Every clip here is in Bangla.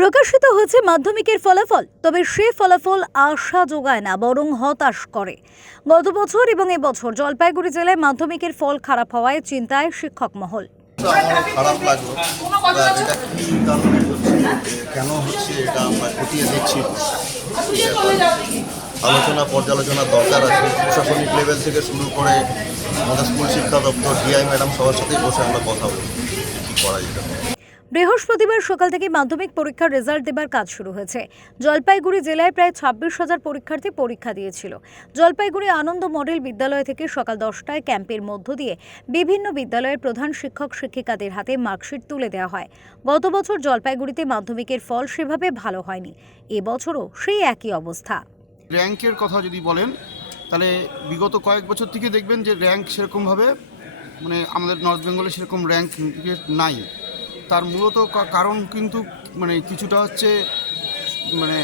প্রকাশিত হয়েছে মাধ্যমিকের ফলাফল, তবে সে ফলাফল আশা যোগায় না, বরং হতাশ করে। গত বছর এবং এবছর জলপাইগুড়ি জেলায় মাধ্যমিকের ফল খারাপ হওয়ায় চিন্তায় শিক্ষক মহল। কেন হচ্ছে এটা আমরা খতিয়ে দেখছি? আলোচনা পর্যালোচনার দরকার আছে। প্রশাসনিক লেভেল থেকে শুরু করে আমাদের স্কুল শিক্ষা দপ্তর, ডিআই ম্যাডাম সবার সাথেই বসে আমরা কথা বলি। কী করা যেতে বৃহস্পতিবার সকাল থেকে মাধ্যমিক পরীক্ষার রেজাল্ট দেবার কাজ শুরু হয়েছে। জলপাইগুড়ি জেলায় প্রায় ছাব্বিশ হাজার পরীক্ষার্থী পরীক্ষা দিয়েছিল। জলপাইগুড়ি আনন্দ মডেল বিদ্যালয় থেকে সকাল দশটায় ক্যাম্পের মধ্য দিয়ে বিভিন্ন বিদ্যালয়ের প্রধান শিক্ষক শিক্ষিকাদের হাতে মার্কশিট তুলে দেওয়া হয়। গত বছর জলপাইগুড়িতে মাধ্যমিকের ফল সেভাবে ভালো হয়নি। এবছরও সেই একই অবস্থা। র্যাঙ্কের কথা যদি বলেন, তাহলে বিগত কয়েক বছর থেকে দেখবেন যে র্যাঙ্ক সেরকমভাবে মানে আমাদের নর্থ বেঙ্গলে সেরকম র্যাঙ্ক নাই। তার মূলত কারণ কিন্তু মানে কিছুটা হচ্ছে মানে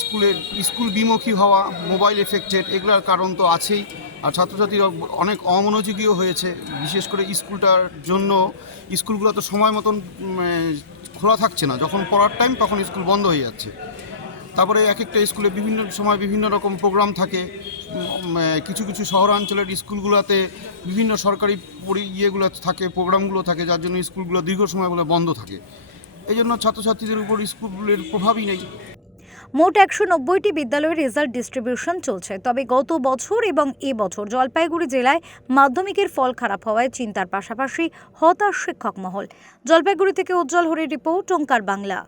স্কুলের, স্কুল বিমুখী হওয়া, মোবাইল এফেক্টেড এগুলোর কারণ তো আছেই। আর ছাত্রছাত্রীরা অনেক অমনোযোগীও হয়েছে, বিশেষ করে স্কুলটার জন্য। স্কুলগুলো তো সময় মতন খোলা থাকছে না। যখন পড়ার টাইম তখন স্কুল বন্ধ হয়ে যাচ্ছে। তারপরে এক একটা স্কুলে বিভিন্ন সময় বিভিন্ন রকম প্রোগ্রাম থাকে। কিছু কিছু শহরাঞ্চলের স্কুলগুলোতে বিভিন্ন সরকারি ইয়েগুলো থাকে প্রোগ্রামগুলো থাকে, যার জন্য স্কুলগুলো দীর্ঘ সময় বলে বন্ধ থাকে। এই জন্য ছাত্রছাত্রীদের উপর স্কুলের প্রভাবই নেই। মোট একশো নব্বইটি বিদ্যালয়ের রেজাল্ট ডিস্ট্রিবিউশন চলছে। তবে গত বছর এবং এ বছর জলপাইগুড়ি জেলায় মাধ্যমিকের ফল খারাপ হওয়ায় চিন্তার পাশাপাশি হতাশ শিক্ষক মহল। জলপাইগুড়ি থেকে উজ্জ্বল হরির রিপোর্ট, ওঙ্কার বাংলা।